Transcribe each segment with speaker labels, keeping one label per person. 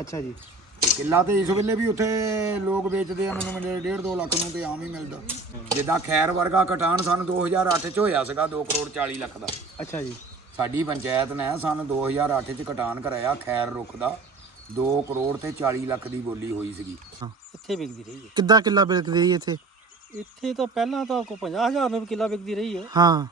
Speaker 1: ਅੱਛਾ ਜੀ।
Speaker 2: ਤੇ ਕਿੱਲਾ ਤੇ ਇਸ ਵੇਲੇ ਵੀ ਉੱਥੇ ਲੋਕ ਵੇਚਦੇ ਆ ਮੈਨੂੰ ਮਿਲੇ 1.5 2 ਲੱਖ ਨੂੰ ਤੇ ਆਮ ਹੀ ਮਿਲਦਾ। ਜਿੱਦਾਂ ਖੈਰ ਵਰਗਾ ਕਟਾਨ ਸਨ 2008 ਚ ਹੋਇਆ ਸੀਗਾ 2 ਕਰੋੜ 40 ਲੱਖ ਦਾ।
Speaker 1: ਅੱਛਾ ਜੀ।
Speaker 2: ਸਾਡੀ ਪੰਚਾਇਤ ਨੇ ਸਨ 2008 ਚ ਕਟਾਨ ਕਰਾਇਆ ਖੈਰ ਰੁੱਖ ਦਾ। 2 ਕਰੋੜ ਤੇ 40 ਲੱਖ ਦੀ ਬੋਲੀ ਹੋਈ ਸੀਗੀ।
Speaker 3: ਇੱਥੇ ਵਿਕਦੀ ਰਹੀ ਹੈ।
Speaker 1: ਕਿੱਦਾਂ ਕਿੱਲਾ ਵਿਕਦੀ ਰਹੀ ਇੱਥੇ?
Speaker 3: ਇੱਥੇ ਤਾਂ ਪਹਿਲਾਂ ਤਾਂ ਕੋ 50000 ਨੂੰ ਵੀ ਕਿੱਲਾ ਵਿਕਦੀ ਰਹੀ ਹੈ।
Speaker 1: ਹਾਂ।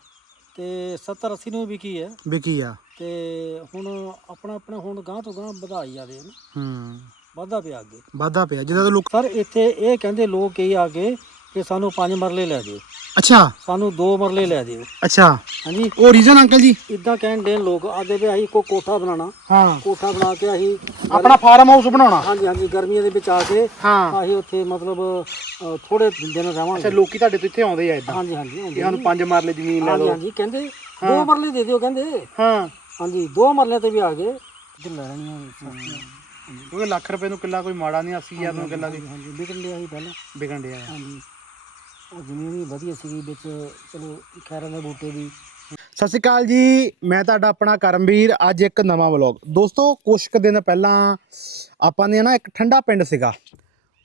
Speaker 3: ਤੇ 70 80 ਨੂੰ ਵੀ ਵਿਕੀ ਹੈ।
Speaker 1: ਵਿਕੀ ਆ।
Speaker 3: ਤੇ ਹੁਣ ਆਪਣਾ ਆਪਣਾ ਹੁਣ ਗਾਂ ਤੋਂ ਗਾਂ ਵਧਾਈ ਹਨ।
Speaker 1: ਹੂੰ।
Speaker 3: ਵਾਧਾ ਪਿਆ ਅੱਗੇ।
Speaker 1: ਵਾਧਾ ਪਿਆ ਜਿੱਦਾਂ ਲੋਕ
Speaker 3: ਸਰ ਇੱਥੇ ਇਹ ਕਹਿੰਦੇ ਲੋਕ ਕਈ ਆ ਕੇ ਕਿ ਸਾਨੂੰ ਪੰਜ ਮਰਲੇ ਲੈ ਦਿਓ।
Speaker 1: ਅੱਛਾ।
Speaker 3: ਸਾਨੂੰ ਦੋ ਮਰਲੇ ਲੈ ਦਿਓ।
Speaker 1: ਅੱਛਾ।
Speaker 3: ਹਾਂਜੀ।
Speaker 1: ਉਹ ਰੀਜ਼ਨ ਅੰਕਲ ਜੀ?
Speaker 3: ਇਦਾਂ ਕਹਿਣ ਦੇ ਲੋਕ ਆਦੇ ਵੀ ਅਸੀਂ ਕੋ ਕੋਠਾ ਬਣਾਉਣਾ।
Speaker 1: ਹਾਂ।
Speaker 3: ਕੋਠਾ ਬਣਾ ਕੇ ਅਸੀਂ
Speaker 1: ਆਪਣਾ ਫਾਰਮ ਹਾਊਸ ਬਣਾਉਣਾ।
Speaker 3: ਹਾਂਜੀ ਹਾਂਜੀ ਗਰਮੀਆਂ ਦੇ ਵਿੱਚ ਆ ਕੇ
Speaker 1: ਹਾਂ।
Speaker 3: ਅਸੀਂ ਉੱਥੇ ਮਤਲਬ ਅ, ਥੋੜੇ ਦਿਨ
Speaker 1: ਅੱਛਾ
Speaker 3: ਰਵਾਂਗੇ
Speaker 1: ਲੋਕੀ ਤੁਹਾਡੇ ਤੋਂ ਇੱਥੇ ਆਉਂਦੇ ਆ ਇਦਾਂ।
Speaker 3: ਹਾਂਜੀ ਹਾਂਜੀ ਆਉਂਦੇ
Speaker 1: ਸਾਨੂੰ ਪੰਜ ਮਰਲੇ ਜ਼ਮੀਨ ਲੈ
Speaker 3: ਹਾਂਜੀ ਹਾਂਜੀ ਕਹਿੰਦੇ ਦੋ ਮਰਲੇ ਦੇ ਦਿਓ ਕਹਿੰਦੇ।
Speaker 1: ਹਾਂ।
Speaker 3: ਹਾਂਜੀ ਦੋ ਮਰਲੇ ਤੇ ਵੀ ਆ ਗਏ। ਇੱਧਰ ਲੈ ਲੈਣੀਆਂ ਸਸਤੀਆਂ।
Speaker 1: ਕਿਉਂਕਿ ਲੱਖ ਰੁਪਏ ਨੂੰ ਕਿੱਲਾ ਕੋਈ ਮਾੜਾ ਨਹੀਂ 80000 ਨੂੰ ਕਿੱਲਾ ਦੀ
Speaker 3: ਹਾਂਜੀ ਵਿਕਣ ਲਿਆ ਸੀ ਪਹਿਲਾਂ।
Speaker 1: ਵਿਕਣ ਡਿਆ।
Speaker 3: ਹਾਂਜੀ। ਉਹ ਜ਼ਮੀਨ ਵੀ ਵਧੀਆ ਸੀਗੀ ਵਿੱਚ ਚਲੋ ਖੈਰਾਂ ਦੇ ਬੂਟੇ ਵੀ
Speaker 1: ਸਤਿ ਸ਼੍ਰੀ ਅਕਾਲ ਜੀ ਮੈਂ ਤੁਹਾਡਾ ਆਪਣਾ ਕਰਮਵੀਰ ਅੱਜ ਇੱਕ ਨਵਾਂ ਵਲੌਗ। ਦੋਸਤੋ ਕੁਝ ਕੁ ਦਿਨ ਪਹਿਲਾਂ ਆਪਾਂ ਨੇ ਨਾ ਇੱਕ ਠੰਡਾ ਪਿੰਡ ਸੀਗਾ।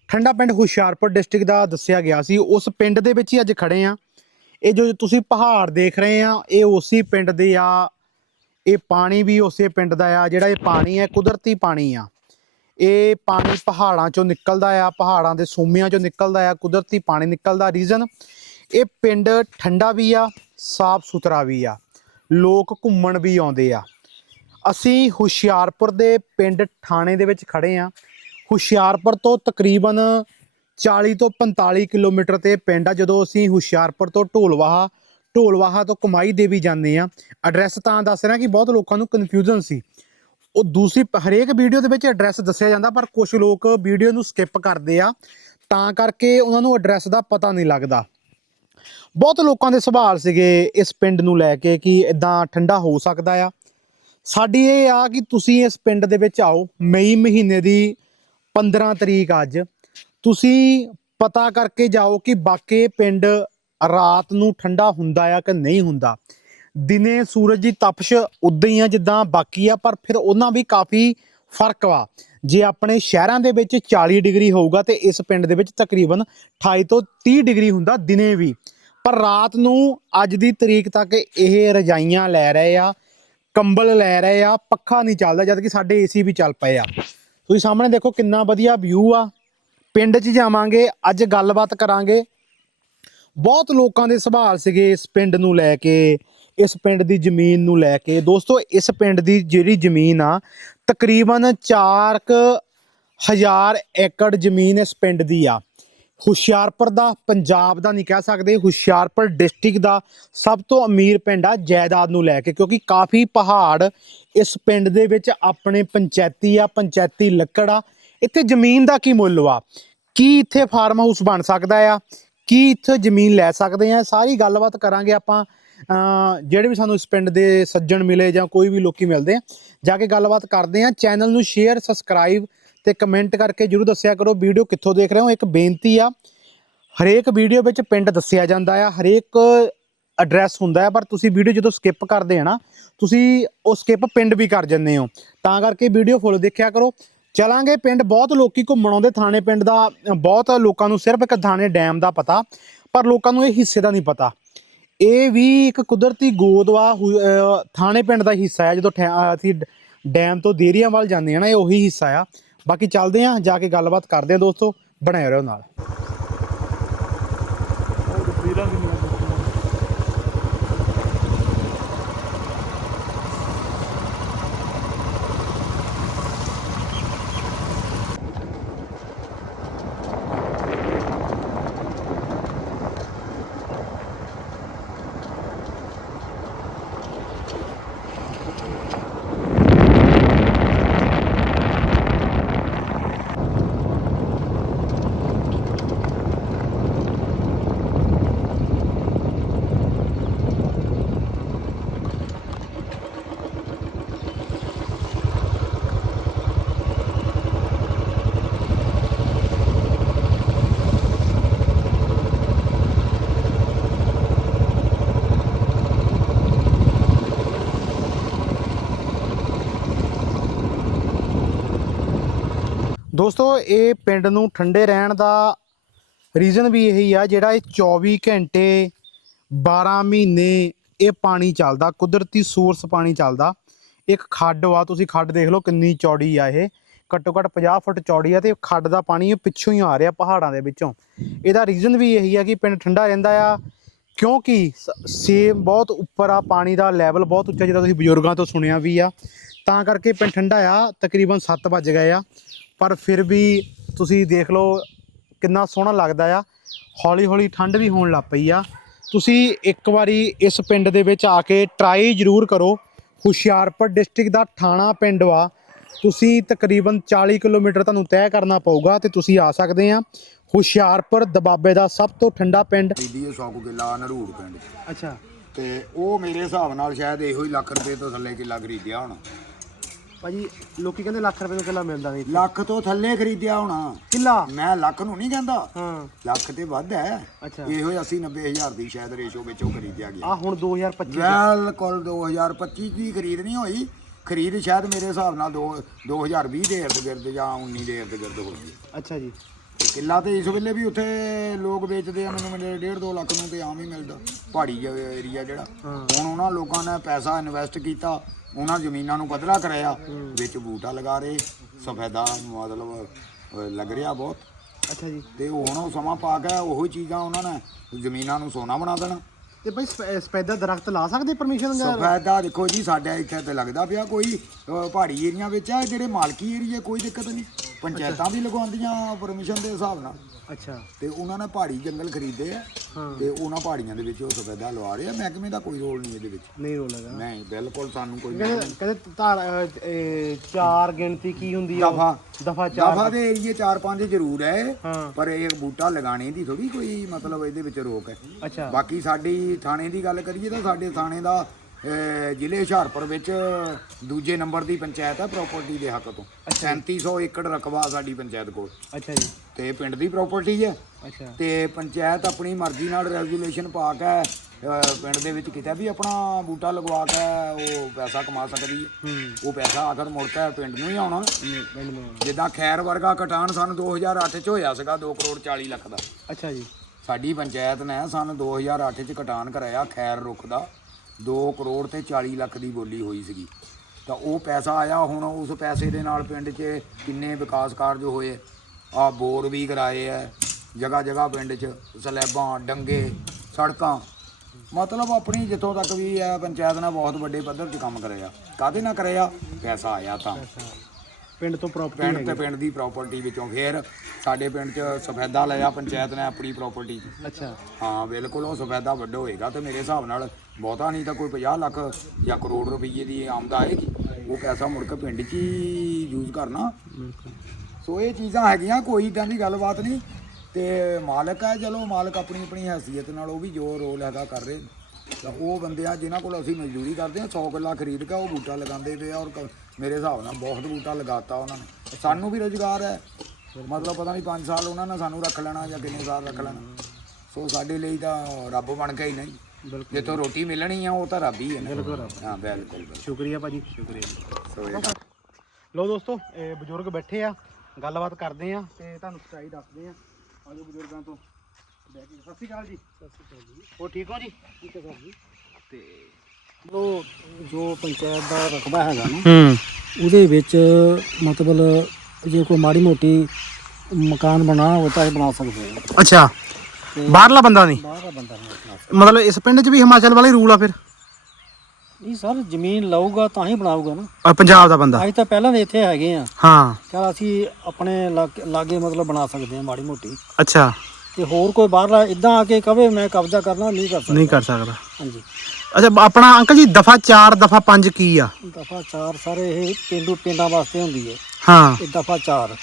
Speaker 1: ਠੰਡਾ ਪਿੰਡ ਹੁਸ਼ਿਆਰਪੁਰ ਡਿਸਟ੍ਰਿਕਟ ਦਾ ਦੱਸਿਆ ਗਿਆ ਸੀ। ਉਸ ਪਿੰਡ ਦੇ ਵਿੱਚ ਹੀ ਅੱਜ ਖੜੇ ਆ। ਇਹ ਜੋ ਤੁਸੀਂ ਪਹਾੜ ਦੇਖ ਰਹੇ ਆ ਇਹ ਉਸੇ ਪਿੰਡ ਦੇ ਆ ਇਹ ਪਾਣੀ ਵੀ ਉਸੇ ਪਿੰਡ ਦਾ ਆ, ਜਿਹੜਾ ਇਹ ਪਾਣੀ ਹੈ, ਕੁਦਰਤੀ ਪਾਣੀ ਆ। ਇਹ ਪਾਣੀ ਪਹਾੜਾਂ ਚੋਂ ਨਿਕਲਦਾ ਆ, ਪਹਾੜਾਂ ਦੇ ਸੋਮਿਆਂ ਚੋਂ ਨਿਕਲਦਾ ਆ, ਕੁਦਰਤੀ ਪਾਣੀ ਨਿਕਲਦਾ। ਰੀਜ਼ਨ, ਇਹ ਪਿੰਡ ਠੰਡਾ ਵੀ ਆ, ਸਾਫ਼ ਸੁਥਰਾ ਵੀ ਆ। ਲੋਕ ਘੁੰਮਣ ਵੀ ਆਉਂਦੇ ਆ। ਅਸੀਂ ਹੁਸ਼ਿਆਰਪੁਰ ਦੇ ਪਿੰਡ ਥਾਣੇ ਦੇ ਵਿੱਚ ਖੜੇ ਆ। ਹੁਸ਼ਿਆਰਪੁਰ ਤੋਂ ਤਕਰੀਬਨ 40 ਤੋਂ 45 ਕਿਲੋਮੀਟਰ ਤੇ ਪਿੰਡ ਆ, ਜਦੋਂ ਅਸੀਂ ਹੁਸ਼ਿਆਰਪੁਰ ਤੋਂ ਢੋਲਵਾਹਾ ਢੋਲਵਾਹਾ ਤੋਂ ਕਮਾਈ ਦੇਵੀ ਜਾਂਦੇ ਆ। ਐਡਰੈਸ ਤਾਂ ਦੱਸ ਰਿਹਾ ਕਿ ਬਹੁਤ ਲੋਕਾਂ ਨੂੰ ਕਨਫਿਊਜ਼ਨ ਸੀ। ਉਹ ਦੂਸਰੀ ਹਰੇਕ ਵੀਡੀਓ ਦੇ ਵਿੱਚ ਐਡਰੈਸ ਦੱਸਿਆ ਜਾਂਦਾ, ਪਰ ਕੁਝ ਲੋਕ ਵੀਡੀਓ ਨੂੰ ਸਕਿਪ ਕਰਦੇ ਆ। ਤਾਂ ਕਰਕੇ ਉਹਨਾਂ ਨੂੰ ਐਡਰੈਸ ਦਾ ਪਤਾ ਨਹੀਂ ਲੱਗਦਾ। ਬਹੁਤ ਲੋਕਾਂ ਦੇ ਸਵਾਲ ਸੀਗੇ ਇਸ ਪਿੰਡ ਨੂੰ ਲੈ ਕੇ ਕਿ ਇਦਾਂ ਠੰਡਾ ਹੋ ਸਕਦਾ ਆ। ਸਾਡੀ ਇਹ ਆ ਕਿ ਤੁਸੀਂ ਇਸ ਪਿੰਡ ਦੇ ਵਿੱਚ ਆਓ, ਮਈ ਮਹੀਨੇ ਦੀ 15 ਤਰੀਕ ਅੱਜ। ਤੁਸੀਂ ਪਤਾ ਕਰਕੇ ਜਾਓ ਕਿ ਬਾਕੀ ਪਿੰਡ ਰਾਤ ਨੂੰ ਠੰਡਾ ਹੁੰਦਾ ਆ ਕਿ ਨਹੀਂ ਹੁੰਦਾ? ਦਿਨੇ ਸੂਰਜ ਦੀ ਤਪਸ਼ ਉਦਾਂ ਹੀ ਆ ਜਿੱਦਾਂ ਬਾਕੀ ਆ, ਪਰ ਫਿਰ ਉਹਨਾਂ ਵੀ ਕਾਫੀ ਫ਼ਰਕ ਵਾ। ਜੇ ਆਪਣੇ ਸ਼ਹਿਰਾਂ ਦੇ ਵਿੱਚ 40 ਡਿਗਰੀ ਹੋਊਗਾ ਤੇ ਇਸ ਪਿੰਡ ਦੇ ਵਿੱਚ ਤਕਰੀਬਨ 28 ਤੋਂ 30 ਡਿਗਰੀ ਹੁੰਦਾ ਦਿਨੇ ਵੀ। ਪਰ ਰਾਤ ਨੂੰ ਅੱਜ ਦੀ ਤਰੀਕ ਤੱਕ ਇਹ ਰਜਾਈਆਂ ਲੈ ਰਹੇ ਆ, ਕੰਬਲ ਲੈ ਰਹੇ ਆ, ਪੱਖਾ ਨਹੀਂ ਚੱਲਦਾ ਜਦ ਕਿ ਸਾਡੇ ਏਸੀ ਵੀ ਚੱਲ ਪਏ ਆ। ਤੁਸੀਂ ਸਾਹਮਣੇ ਦੇਖੋ ਕਿੰਨਾ ਵਧੀਆ ਵਿਊ ਆ। ਪਿੰਡ 'ਚ ਜਾਵਾਂਗੇ, ਅੱਜ ਗੱਲਬਾਤ ਕਰਾਂਗੇ। ਬਹੁਤ ਲੋਕਾਂ ਦੇ ਸਵਾਲ ਸੀਗੇ ਇਸ ਪਿੰਡ ਨੂੰ ਲੈ ਕੇ, ਇਸ ਪਿੰਡ ਦੀ ਜ਼ਮੀਨ ਨੂੰ ਲੈ ਕੇ। ਦੋਸਤੋ, ਇਸ ਪਿੰਡ ਦੀ ਜਿਹੜੀ ਜ਼ਮੀਨ ਆ, ਤਕਰੀਬਨ 4 ਹਜ਼ਾਰ ਏਕੜ ਜ਼ਮੀਨ ਇਸ ਪਿੰਡ ਦੀ ਆ। ਹੁਸ਼ਿਆਰਪੁਰ ਦਾ, ਪੰਜਾਬ ਦਾ ਨਹੀਂ ਕਹਿ ਸਕਦੇ, ਹੁਸ਼ਿਆਰਪੁਰ ਡਿਸਟ੍ਰਿਕਟ ਦਾ ਸਭ ਤੋਂ ਅਮੀਰ ਪਿੰਡ ਆ ਜਾਇਦਾਦ ਨੂੰ ਲੈ ਕੇ, ਕਿਉਂਕਿ ਕਾਫੀ ਪਹਾੜ ਇਸ ਪਿੰਡ ਦੇ ਵਿੱਚ ਆਪਣੇ ਪੰਚਾਇਤੀ ਆ, ਪੰਚਾਇਤੀ ਲੱਕੜ ਆ। ਇੱਥੇ ਜ਼ਮੀਨ ਦਾ ਕੀ ਮੁੱਲ ਆ ਕੀ ਇੱਥੇ ਫਾਰਮ ਹਾਊਸ ਬਣ ਸਕਦਾ ਆ? ਕੀ ਇੱਥੇ ਜ਼ਮੀਨ ਲੈ ਸਕਦੇ ਆ? ਸਾਰੀ ਗੱਲਬਾਤ ਕਰਾਂਗੇ ਆਪਾਂ ਜਿਹੜੇ ਵੀ ਸਾਨੂੰ ਇਸ ਪਿੰਡ ਦੇ ਸੱਜਣ ਮਿਲੇ ਜਾਂ ਕੋਈ ਵੀ ਲੋਕੀ ਮਿਲਦੇ ਆ, ਜਾ ਕੇ ਗੱਲਬਾਤ ਕਰਦੇ ਆ। ਚੈਨਲ ਨੂੰ ਸ਼ੇਅਰ ਸਬਸਕ੍ਰਾਈਬ ਤੇ ਕਮੈਂਟ ਕਰਕੇ ਜਰੂਰ ਦੱਸਿਆ ਕਰੋ, ਵੀਡੀਓ ਕਿੱਥੋਂ ਦੇਖ ਰਹੇ ਹੋ? ਇੱਕ ਬੇਨਤੀ ਆ, ਹਰੇਕ ਵੀਡੀਓ ਵਿੱਚ ਪਿੰਡ ਦੱਸਿਆ ਜਾਂਦਾ ਆ, ਹਰੇਕ ਐਡਰੈਸ ਹੁੰਦਾ ਹੈ ਪਰ ਤੁਸੀਂ ਵੀਡੀਓ ਜਦੋਂ ਸਕਿਪ ਕਰਦੇ ਆ ਨਾ, ਤੁਸੀਂ ਉਹ ਸਕਿਪ ਪਿੰਡ ਵੀ ਕਰ ਜੰਨੇ ਹੋ। ਤਾਂ ਕਰਕੇ ਵੀਡੀਓ ਫੁੱਲ ਦੇਖਿਆ ਕਰੋ। ਚਲਾਂਗੇ ਪਿੰਡ। ਬਹੁਤ ਲੋਕੀ ਘੁੰਮਣ ਆਉਂਦੇ ਥਾਣੇ ਪਿੰਡ ਦਾ। ਬਹੁਤ ਲੋਕਾਂ ਨੂੰ ਸਿਰਫ ਇੱਕ ਥਾਣੇ ਡੈਮ ਦਾ ਪਤਾ, ਪਰ ਲੋਕਾਂ ਨੂੰ ਇਹ ਹਿੱਸੇ ਦਾ ਨਹੀਂ ਪਤਾ। ਇਹ ਵੀ ਇੱਕ ਕੁਦਰਤੀ ਗੋਦਵਾ ਥਾਣੇ ਪਿੰਡ ਦਾ ਹਿੱਸਾ ਹੈ। ਜਦੋਂ ਠੈ- ਅਸੀਂ ਡੈਮ ਤੋਂ ਦੇਰੀਆਂ ਵੱਲ ਜਾਂਦੇ ਆ ਨਾ, ਇਹ ਉਹੀ ਹਿੱਸਾ ਆ। ਬਾਕੀ ਚੱਲਦੇ ਆ ਜਾ ਕੇ ਗੱਲਬਾਤ ਕਰਦੇ ਆ ਦੋਸਤੋ। ਬਣੇ ਰਹੋ ਨਾਲ। ਦੋਸਤੋ, ਇਹ ਪਿੰਡ ਨੂੰ ਠੰਡੇ ਰਹਿਣ ਦਾ ਰੀਜ਼ਨ ਵੀ ਇਹੀ ਆ, ਜਿਹੜਾ ਇਹ 24 ਘੰਟੇ 12 ਮਹੀਨੇ ਇਹ ਪਾਣੀ ਚੱਲਦਾ, ਕੁਦਰਤੀ ਸੋਰਸ ਪਾਣੀ ਚੱਲਦਾ। ਇੱਕ ਖੱਡ ਆ ਤੁਸੀਂ ਖੱਡ ਦੇਖ ਲਓ ਕਿੰਨੀ ਚੌੜੀ ਆ ਇਹ। ਘੱਟੋ ਘੱਟ 50 ਫੁੱਟ ਚੌੜੀ ਆ ਤੇ ਖੱਡ ਦਾ ਪਾਣੀ ਇਹ ਪਿੱਛੋਂ ਹੀ ਆ ਰਿਹਾ ਪਹਾੜਾਂ ਦੇ ਵਿੱਚੋਂ। ਇਹਦਾ ਰੀਜ਼ਨ ਵੀ ਇਹੀ ਆ ਕਿ ਪਿੰਡ ਠੰਡਾ ਰਹਿੰਦਾ ਆ, ਕਿਉਂਕਿ ਸ- ਸੇਮ ਬਹੁਤ ਉੱਪਰ ਆ, ਪਾਣੀ ਦਾ ਲੈਵਲ ਬਹੁਤ ਉੱਚਾ, ਜਿਹੜਾ ਤੁਸੀਂ ਬਜ਼ੁਰਗਾਂ ਤੋਂ ਸੁਣਿਆ ਵੀ ਆ। ਤਾਂ ਕਰਕੇ ਪਿੰਡ ਠੰਡਾ ਆ, ਤਕਰੀਬਨ 7 ਵੱਜ ਗਏ ਆ। ਪਰ ਫਿਰ ਵੀ ਤੁਸੀਂ ਦੇਖ ਲਓ ਕਿੰਨਾ ਸੋਹਣਾ ਲੱਗਦਾ ਆ। ਹੌਲੀ ਹੌਲੀ ਠੰਡ ਵੀ ਹੋਣ ਲੱਗ ਪਈ ਆ। ਤੁਸੀਂ ਇੱਕ ਵਾਰੀ ਇਸ ਪਿੰਡ ਦੇ ਵਿੱਚ ਆ ਕੇ ਟਰਾਈ ਜ਼ਰੂਰ ਕਰੋ। ਹੁਸ਼ਿਆਰਪੁਰ ਡਿਸਟ੍ਰਿਕਟ ਦਾ ਥਾਣਾ ਪਿੰਡ ਵਾ। ਤੁਸੀਂ ਤਕਰੀਬਨ 40 ਕਿਲੋਮੀਟਰ ਤੁਹਾਨੂੰ ਤੈਅ ਕਰਨਾ ਪਊਗਾ ਤੇ ਤੁਸੀਂ ਆ ਸਕਦੇ ਆ। ਹੁਸ਼ਿਆਰਪੁਰ ਦਬਾਬੇ ਦਾ ਸਭ ਤੋਂ ਠੰਡਾ ਪਿੰਡ।
Speaker 2: ਦੀਦੀ ਇਹ 100 ਕਿੱਲਾ ਨਰੂੜ ਪਿੰਡ।
Speaker 1: ਅੱਛਾ।
Speaker 2: ਤੇ ਉਹ ਮੇਰੇ ਹਿਸਾਬ ਨਾਲ ਸ਼ਾਇਦ ਇਹੋ ਹੀ ਲੱਖ ਰੁਪਏ ਤੋਂ ਥੱਲੇ ਕਿੱਲਾ ਖਰੀਦਿਆ ਹੋਣਾ।
Speaker 3: ਭਾਜੀ ਲੋਕੀ ਕਹਿੰਦੇ ਲੱਖ ਰੁਪਏ ਦਾ ਕਿੱਲਾ ਮਿਲਦਾ ਵੀ
Speaker 2: ਲੱਖ ਤੋਂ ਥੱਲੇ ਖਰੀਦਿਆ ਹੋਣਾ।
Speaker 3: ਕਿੱਲਾ?
Speaker 2: ਮੈਂ ਲੱਖ ਨੂੰ ਨਹੀਂ ਕਹਿੰਦਾ।
Speaker 3: ਹਾਂ।
Speaker 2: ਲੱਖ ਤੇ ਵੱਧ ਹੈ।
Speaker 3: ਅੱਛਾ।
Speaker 2: ਇਹੋ ਹੀ 80 90 ਹਜ਼ਾਰ ਦੀ ਸ਼ਾਇਦ ਰੇਸ਼ੋ ਵਿੱਚੋਂ ਖਰੀਦਿਆ ਗਿਆ।
Speaker 3: ਆ ਹੁਣ 2025
Speaker 2: ਬਿਲਕੁਲ 2025 ਦੀ ਖਰੀਦ ਨਹੀਂ ਹੋਈ। ਖਰੀਦ ਸ਼ਾਇਦ ਮੇਰੇ ਹਿਸਾਬ ਨਾਲ ਦੋ 2020 ਦੇ ਇਰਦ ਗਿਰਦ ਜਾਂ 19 ਦੇ ਇਰਦ ਗਿਰਦ ਹੋਈ ਹੈ।
Speaker 3: ਅੱਛਾ ਜੀ।
Speaker 2: ਤੇ ਕਿੱਲਾ ਤੇ ਇਸ ਵੇਲੇ ਵੀ ਉੱਥੇ ਲੋਕ ਵੇਚਦੇ ਆ ਮੈਨੂੰ ਮਿਲੇ 1.5 2 ਲੱਖ ਨੂੰ ਤੇ ਆਮ ਹੀ ਮਿਲਦਾ। ਪਹਾੜੀ ਏਰੀਆ ਜਿਹੜਾ। ਹੁਣ ਉਹਨਾਂ ਲੋਕਾਂ ਨੇ ਪੈਸਾ ਇਨਵੈਸਟ ਕੀਤਾ। ਉਹਨਾਂ ਜ਼ਮੀਨਾਂ ਨੂੰ ਪੱਧਰਾ ਕਰਾਇਆ ਵਿੱਚ ਬੂਟਾ ਲਗਾ ਰਹੇ। ਸਫੈਦਾ ਮਤਲਬ ਅਹ, ਲੱਗ ਰਿਹਾ ਬਹੁਤ।
Speaker 3: ਅੱਛਾ ਜੀ।
Speaker 2: ਤੇ ਹੁਣ ਉਹ ਸਮਾਂ ਪਾ ਕੇ ਉਹੋ ਚੀਜ਼ਾਂ ਉਹਨਾਂ ਨੇ ਜ਼ਮੀਨਾਂ ਨੂੰ ਸੋਨਾ ਬਣਾ ਦੇਣਾ।
Speaker 3: ਤੇ ਭਾਈ ਸਪੈ- ਸਪੈਦਾ ਦਰਖਤ ਲਾ ਸਕਦੇ ਪਰਮਿਸ਼ਨ ਦਾ
Speaker 2: ਸਫੈਦਾ ਦੇਖੋ ਜੀ ਸਾਡੇ ਇੱਥੇ ਤੇ ਲੱਗਦਾ ਪਿਆ ਕੋਈ ਪਹਾੜੀ ਏਰੀਆ ਵਿੱਚ ਆ ਜਿਹੜੇ ਮਾਲਕੀ ਏਰੀਆ ਕੋਈ ਦਿੱਕਤ ਨਹੀਂ। ਪੰਚਾਇਤਾਂ ਵੀ ਲਗਵਾਉਂਦੀਆਂ ਪਰਮਿਸ਼ਨ ਦੇ ਹਿਸਾਬ ਨਾਲ।
Speaker 3: ਅੱਛਾ।
Speaker 2: ਤੇ ਉਹਨਾਂ ਨੇ ਪਹਾੜੀ ਜੰਗਲ ਖਰੀਦੇ ਆ।
Speaker 3: ਹਾਂ।
Speaker 2: ਤੇ ਉਹਨਾਂ ਪਹਾੜੀਆਂ ਦੇ ਵਿੱਚ ਉਹ ਸਫੈਦਾ ਲਵਾ ਰਹੇ ਆ। ਮਹਿਕਮੇ ਦਾ ਕੋਈ ਰੋਲ ਨਹੀਂ ਇਹਦੇ ਵਿੱਚ।
Speaker 3: ਨਹੀਂ ਰੋ ਲਗਾ
Speaker 2: ਨਹੀਂ ਬਿਲਕੁਲ ਸਾਨੂੰ ਕੋਈ
Speaker 3: ਕਹਿੰਦੇ ਕਹਿੰਦੇ ਧਾਰ ਅਹ, ਇਹ ਚਾਰ ਗਿਣਤੀ ਕੀ ਹੁੰਦੀ ਆ
Speaker 2: ਦਫਾ।
Speaker 3: ਦਫਾ ਚਾਰ।
Speaker 2: ਦਫਾ ਦੇ ਏਰੀਏ 4-5 ਜ਼ਰੂਰ ਹੈ।
Speaker 3: ਹਾਂ।
Speaker 2: ਪਰ ਇਹ ਬੂਟਾ ਲਗਾਣੇ ਦੀ ਥੋੜੀ ਕੋਈ ਮਤਲਬ ਇਹਦੇ ਵਿੱਚ ਰੋਕ ਹੈ।
Speaker 3: ਅੱਛਾ।
Speaker 2: ਬਾਕੀ ਸਾਡੀ ਥਾਣੇ ਦੀ ਗੱਲ ਕਰੀਏ ਤਾਂ ਸਾਡੇ ਥਾਣੇ ਦਾ ਜ਼ਿਲ੍ਹੇ ਹੁਸ਼ਿਆਰਪੁਰ ਵਿੱਚ ਦੂਜੇ ਨੰਬਰ ਦੀ ਪੰਚਾਇਤ ਹੈ ਪ੍ਰਾਪਰਟੀ ਦੇ ਹੱਕ ਤੋਂ। 3700 ਏਕੜ ਰਕਬਾ ਸਾਡੀ ਪੰਚਾਇਤ ਕੋਲ।
Speaker 3: ਅੱਛਾ ਜੀ।
Speaker 2: ਤੇ ਪਿੰਡ ਦੀ ਪ੍ਰਾਪਰਟੀ ਹੈ
Speaker 3: ਅੱਛਾ।
Speaker 2: ਤੇ ਪੰਚਾਇਤ ਆਪਣੀ ਮਰਜ਼ੀ ਨਾਲ ਰੈਗੂਲੇਸ਼ਨ ਪਾ ਕੇ ਪਿੰਡ ਦੇ ਵਿੱਚ ਕਿਤੇ ਵੀ ਆਪਣਾ ਬੂਟਾ ਲਗਵਾ ਕੇ ਉਹ ਪੈਸਾ ਕਮਾ ਸਕਦੀ ਹੈ। ਉਹ ਪੈਸਾ ਆਖਰ ਮੁੜ ਕੇ ਪਿੰਡ ਨੂੰ ਹੀ ਆਉਣਾ। ਜਿੱਦਾਂ ਖੈਰ ਵਰਗਾ ਕਟਾਨ ਸਨ 2008 ਚ ਹੋਇਆ ਸੀਗਾ 2 ਕਰੋੜ 40 ਲੱਖ ਦਾ।
Speaker 3: ਅੱਛਾ ਜੀ।
Speaker 2: ਸਾਡੀ ਪੰਚਾਇਤ ਨੇ ਸਨ 2008 ਚ ਕਟਾਨ ਕਰਾਇਆ ਖੈਰ ਰੁੱਖ ਦਾ। 2 ਕਰੋੜ ਤੇ 40 ਲੱਖ ਦੀ ਬੋਲੀ ਹੋਈ ਸੀਗੀ। ਤਾਂ ਉਹ ਪੈਸਾ ਆਇਆ, ਹੁਣ ਉਸ ਪੈਸੇ ਦੇ ਨਾਲ ਪਿੰਡ 'ਚ ਕਿੰਨੇ ਵਿਕਾਸ ਕਾਰਜ ਹੋਏ। ਆ ਬੋਰ ਵੀ ਕਰਾਏ ਐ ਜਗ੍ਹਾ ਜਗ੍ਹਾ ਪਿੰਡ 'ਚ, ਸਲੈਬਾਂ, ਡੰਗੇ, ਸੜਕਾਂ। ਮਤਲਬ ਆਪਣੀ ਜਿੱਥੋਂ ਤੱਕ ਵੀ ਹੈ ਪੰਚਾਇਤ ਨੇ ਬਹੁਤ ਵੱਡੇ ਪੱਧਰ 'ਚ ਕੰਮ ਕਰਿਆ। ਕਾਹਦੇ ਨਾਲ ਕਰਿਆ? ਪੈਸਾ ਆਇਆ ਤਾਂ।
Speaker 3: ਪਿੰਡ ਤੋਂ ਪ੍ਰਾਪਰਟੀ
Speaker 2: ਪਿੰਡ ਤੇ ਪਿੰਡ ਦੀ ਪ੍ਰਾਪਰਟੀ ਵਿੱਚੋਂ ਫੇਰ ਸਾਡੇ ਪਿੰਡ 'ਚ ਸਫੈਦਾ ਲਿਆ ਪੰਚਾਇਤ ਨੇ ਆਪਣੀ ਪ੍ਰਾਪਰਟੀ
Speaker 3: ਅੱਛਾ।
Speaker 2: ਹਾਂ ਬਿਲਕੁਲ ਉਹ ਸਫੈਦਾ ਵੱਡਾ ਹੋਏਗਾ ਤੇ ਮੇਰੇ ਹਿਸਾਬ ਨਾਲ ਬਹੁਤਾ ਨਹੀਂ ਤਾਂ ਕੋਈ 50 ਲੱਖ ਜਾਂ ਕਰੋੜ ਰੁਪਏ ਦੀ ਆਮਦ ਆਏਗੀ। ਉਹ ਪੈਸਾ ਮੁੜ ਕੇ ਪਿੰਡ 'ਚ ਹੀ ਯੂਜ਼ ਕਰਨਾ। ਸੋ ਇਹ ਚੀਜ਼ਾਂ ਹੈਗੀਆਂ ਕੋਈ ਇਦਾਂ ਦੀ ਗੱਲਬਾਤ ਨਹੀਂ। ਤੇ ਮਾਲਕ ਹੈ ਚਲੋ ਮਾਲਕ ਆਪਣੀ ਆਪਣੀ ਹੈਸੀਅਤ ਨਾਲ ਉਹ ਵੀ ਜੋ ਰੋਲ ਹੈਗਾ ਕਰ ਰਹੇ। ਤਾਂ ਉਹ ਬੰਦੇ ਆ ਜਿਨ੍ਹਾਂ ਕੋਲ ਅਸੀਂ ਮਜ਼ਦੂਰੀ ਕਰਦੇ ਆ 100 ਕਿੱਲਾ ਖਰੀਦ ਕੇ ਉਹ ਬੂਟਾ ਲਗਾਉਂਦੇ ਪਏ ਆ ਔਰ ਮੇਰੇ ਹਿਸਾਬ ਨਾਲ ਬਹੁਤ ਬੂਟਾ ਲਗਾਤਾ ਉਹਨਾਂ ਨੇ। ਸਾਨੂੰ ਵੀ ਰੋਜ਼ਗਾਰ ਹੈ। ਮਤਲਬ ਪਤਾ ਨਹੀਂ 5 ਸਾਲ ਉਹਨਾਂ ਨੇ ਸਾਨੂੰ ਰੱਖ ਲੈਣਾ ਜਾਂ ਕਿੰਨੇ ਸਾਲ ਰੱਖ ਲੈਣਾ। ਸੋ ਸਾਡੇ ਲਈ ਤਾਂ ਰੱਬ ਬਣ ਕੇ ਹੀ ਨਹੀਂ।
Speaker 3: ਬਿਲਕੁਲ।
Speaker 2: ਜਿੱਥੋਂ ਰੋਟੀ ਮਿਲਣੀ ਆ ਉਹ ਤਾਂ ਰੱਬ ਹੀ ਹੈ ਨਾ।
Speaker 3: ਬਿਲਕੁਲ
Speaker 2: ਹਾਂ ਬਿਲਕੁਲ।
Speaker 3: ਸ਼ੁਕਰੀਆ ਭਾਜੀ। ਸ਼ੁਕਰੀਆ।
Speaker 2: ਸੋ ਇਹ
Speaker 1: ਲੋ ਦੋਸਤੋ ਇਹ ਬਜ਼ੁਰਗ ਬੈਠੇ ਆ। ਗੱਲਬਾਤ ਕਰਦੇ ਆ ਤੇ ਤੁਹਾਨੂੰ ਸੱਚਾਈ ਦੱਸਦੇ ਆ। ਆਜੋ ਬਜ਼ੁਰਗਾਂ ਤੋਂ। ਕੇ। ਸਤਿ ਸ਼੍ਰੀ ਅਕਾਲ ਜੀ।
Speaker 3: ਸਤਿ ਸ਼੍ਰੀ ਅਕਾਲ ਜੀ।
Speaker 1: ਹੋਰ ਠੀਕ ਹੋ ਜੀ?
Speaker 3: ਠੀਕ ਹੈ ਸਰ ਜੀ।
Speaker 1: ਤੇ
Speaker 3: ਉਹ ਜੋ ਪੰਚਾਇਤ ਦਾ ਰਕਬਾ ਹੈਗਾ ਨਾ
Speaker 1: ਹੂੰ।
Speaker 3: ਉਹਦੇ ਵਿੱਚ ਮਤਲਬ ਜੇ ਕੋਈ ਮਾੜੀ ਮੋਟੀ ਮਕਾਨ ਬਣਾ ਹੋਵੇ ਤਾਂ ਇਹ ਬਣਾ ਸਕਦੇ ਆ।
Speaker 1: ਅੱਛਾ। ਬਾਹਰਲਾ ਬੰਦਾ ਨਹੀਂ?
Speaker 3: ਬਾਹਰ ਦਾ ਬੰਦਾ ਨਹੀਂ ਬਣਾ ਸਕਦਾ।
Speaker 1: ਮਤਲਬ ਇਸ ਪਿੰਡ 'ਚ ਵੀ ਹਿਮਾਚਲ ਵਾਲਾ ਰੂਲ ਆ ਫਿਰ?
Speaker 3: ਨਹੀਂ ਸਰ ਜ਼ਮੀਨ ਲਊਗਾ ਤਾਂ ਹੀ ਬਣਾਊਗਾ ਨਾ।
Speaker 1: ਅ, ਪੰਜਾਬ ਦਾ ਬੰਦਾ?
Speaker 3: ਅਸੀਂ ਤਾਂ ਪਹਿਲਾਂ ਦੇ ਇੱਥੇ ਹੈਗੇ ਆ।
Speaker 1: ਹਾਂ।
Speaker 3: ਚਲ ਅਸੀਂ ਆਪਣੇ ਲਾਗੇ ਲਾਗੇ ਮਤਲਬ ਬਣਾ ਸਕਦੇ ਆ ਮਾੜੀ ਮੋਟੀ।
Speaker 1: ਅੱਛਾ।
Speaker 3: ਤੇ ਹੋਰ ਕੋਈ ਬਾਹਰਲਾ ਇਦਾਂ ਆ ਕੇ ਕਵੇ ਮੈਂ ਕਬਜ਼ਾ ਕਰਨਾ ਨਹੀਂ ਕਰ ਸਕਦਾ।
Speaker 1: ਨਹੀਂ ਕਰ ਸਕਦਾ।
Speaker 3: ਹਾਂਜੀ।
Speaker 1: ਅੱਛਾ ਆਪਣਾ ਅੰਕਲ ਜੀ ਦਫਾ 4 ਦਫਾ 5 ਕੀ ਆ?
Speaker 3: ਦਫਾ 4 ਸਾਰੇ ਇਹ ਪਿੰਡੂ ਪਿੰਡਾਂ ਵਾਸਤੇ ਹੁੰਦੀ ਹੈ।
Speaker 1: ਹਾਂ।
Speaker 3: ਇਹ ਦਫਾ 4